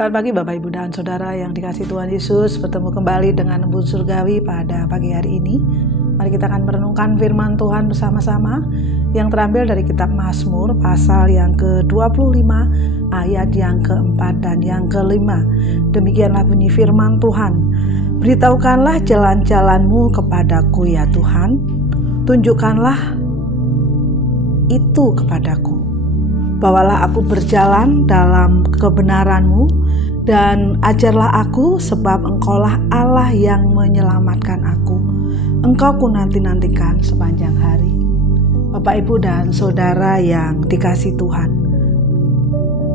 Selamat pagi Bapak, Ibu, dan Saudara yang dikasihi Tuhan Yesus. Bertemu kembali dengan Embun Surgawi pada pagi hari ini. Mari kita akan merenungkan firman Tuhan bersama-sama yang terambil dari kitab Mazmur pasal yang ke-25 ayat yang ke-4 dan yang ke-5. Demikianlah bunyi firman Tuhan. Beritahukanlah jalan-jalanmu kepadaku ya Tuhan. Tunjukkanlah itu kepadaku. Bawalah aku berjalan dalam kebenaran-Mu dan ajarlah aku, sebab Engkaulah Allah yang menyelamatkan aku. Engkau ku nanti-nantikan sepanjang hari. Bapak, Ibu, dan Saudara yang dikasihi Tuhan,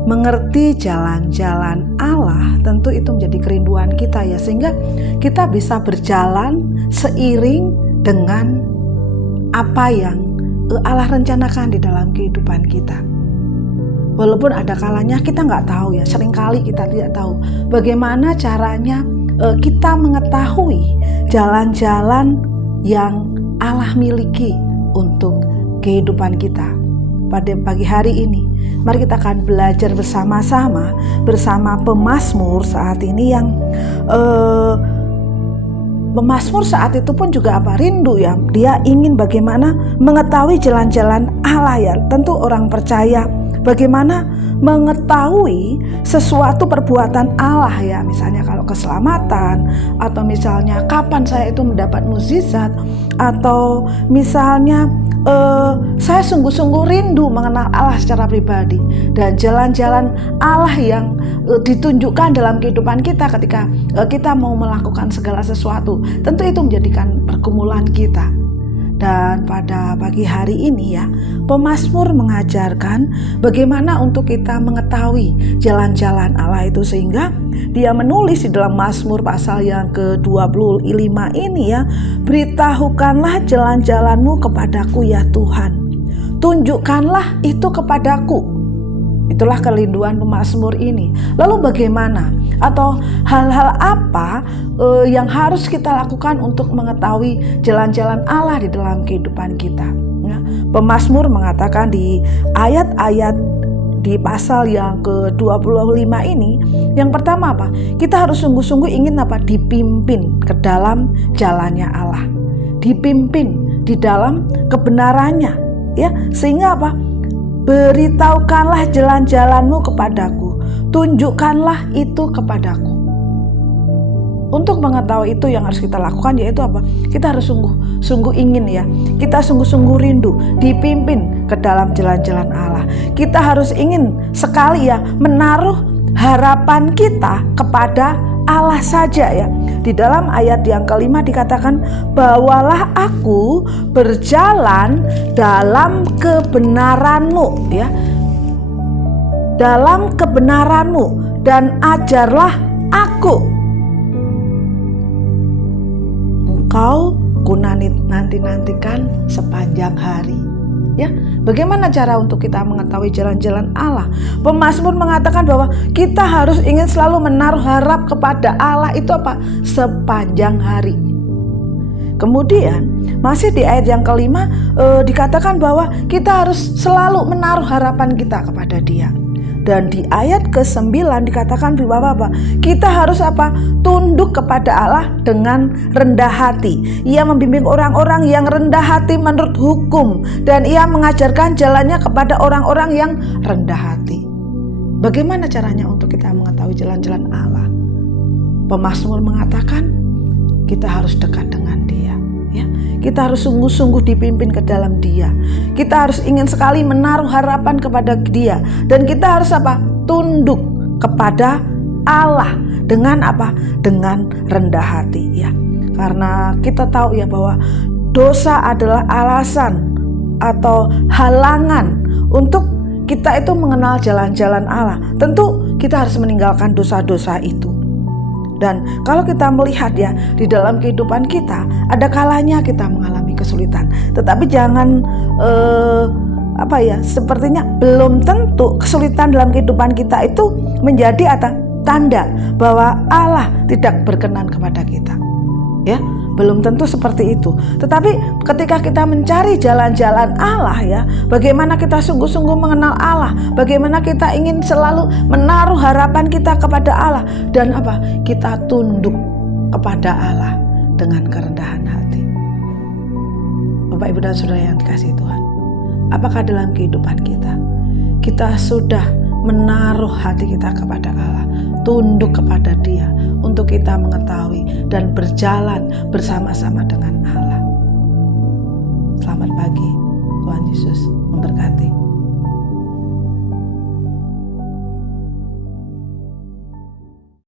mengerti jalan-jalan Allah tentu itu menjadi kerinduan kita ya, sehingga kita bisa berjalan seiring dengan apa yang Allah rencanakan di dalam kehidupan kita. Walaupun ada kalanya kita nggak tahu ya, seringkali kita tidak tahu bagaimana caranya kita mengetahui jalan-jalan yang Allah miliki untuk kehidupan kita. Pada pagi hari ini, mari kita akan belajar bersama-sama bersama pemazmur saat ini yang pemazmur saat itu pun juga rindu ya. Dia ingin bagaimana mengetahui jalan-jalan Allah ya. Tentu orang percaya bagaimana mengetahui sesuatu perbuatan Allah ya, misalnya kalau keselamatan, atau misalnya kapan saya itu mendapat mukjizat, atau misalnya saya sungguh-sungguh rindu mengenal Allah secara pribadi, dan jalan-jalan Allah yang ditunjukkan dalam kehidupan kita ketika kita mau melakukan segala sesuatu. Tentu itu menjadikan pergumulan kita. Dan pada pagi hari ini ya, pemazmur mengajarkan bagaimana untuk kita mengetahui jalan-jalan Allah itu, sehingga dia menulis di dalam Mazmur pasal yang ke-25 ini ya, beritahukanlah jalan-jalanmu kepadaku ya Tuhan, tunjukkanlah itu kepadaku. Itulah kerinduan pemazmur ini. Lalu bagaimana atau hal-hal apa yang harus kita lakukan untuk mengetahui jalan-jalan Allah di dalam kehidupan kita? Ya, pemazmur mengatakan di ayat-ayat di pasal yang ke-25 ini, yang pertama apa? Kita harus sungguh-sungguh ingin dipimpin ke dalam jalannya Allah, dipimpin di dalam kebenarannya, ya, sehingga apa? Beritahukanlah jalan-jalanmu kepadaku, tunjukkanlah itu kepadaku. Untuk mengetahui itu yang harus kita lakukan yaitu apa? Kita harus sungguh ingin ya, kita sungguh-sungguh rindu dipimpin ke dalam jalan-jalan Allah. Kita harus ingin sekali ya menaruh harapan kita kepada Allah saja ya. Di dalam ayat yang kelima dikatakan, bawalah aku berjalan dalam kebenaran-Mu ya, dalam kebenaran-Mu, dan ajarlah aku. Engkau ku nanti-nantikan sepanjang hari. Ya, bagaimana cara untuk kita mengetahui jalan-jalan Allah? Pemazmur mengatakan bahwa kita harus ingin selalu menaruh harap kepada Allah itu apa? Sepanjang hari. Kemudian masih di ayat yang kelima dikatakan bahwa kita harus selalu menaruh harapan kita kepada Dia. Dan di ayat ke-9 dikatakan bahwa apa? Kita harus apa? Tunduk kepada Allah dengan rendah hati. Ia membimbing orang-orang yang rendah hati menurut hukum, dan Ia mengajarkan jalannya kepada orang-orang yang rendah hati. Bagaimana caranya untuk kita mengetahui jalan-jalan Allah? Pemazmur mengatakan kita harus dekat dengan Dia. Ya, kita harus sungguh-sungguh dipimpin ke dalam Dia. Kita harus ingin sekali menaruh harapan kepada Dia, dan kita harus apa? Tunduk kepada Allah dengan apa? Dengan rendah hati ya. Karena kita tahu ya bahwa dosa adalah alasan atau halangan untuk kita itu mengenal jalan-jalan Allah. Tentu kita harus meninggalkan dosa-dosa itu. Dan kalau kita melihat ya, di dalam kehidupan kita ada kalanya kita mengalami kesulitan, tetapi jangan sepertinya belum tentu kesulitan dalam kehidupan kita itu menjadi tanda bahwa Allah tidak berkenan kepada kita. Ya, Belum tentu seperti itu. Tetapi ketika kita mencari jalan-jalan Allah ya, bagaimana kita sungguh-sungguh mengenal Allah, bagaimana kita ingin selalu menaruh harapan kita kepada Allah, dan apa? Kita tunduk kepada Allah dengan kerendahan hati. Bapak, Ibu, dan Saudara yang dikasihi Tuhan, apakah dalam kehidupan kita sudah menaruh hati kita kepada Allah, tunduk kepada Dia untuk kita mengetahui dan berjalan bersama-sama dengan Allah? Selamat pagi, Tuhan Yesus memberkati.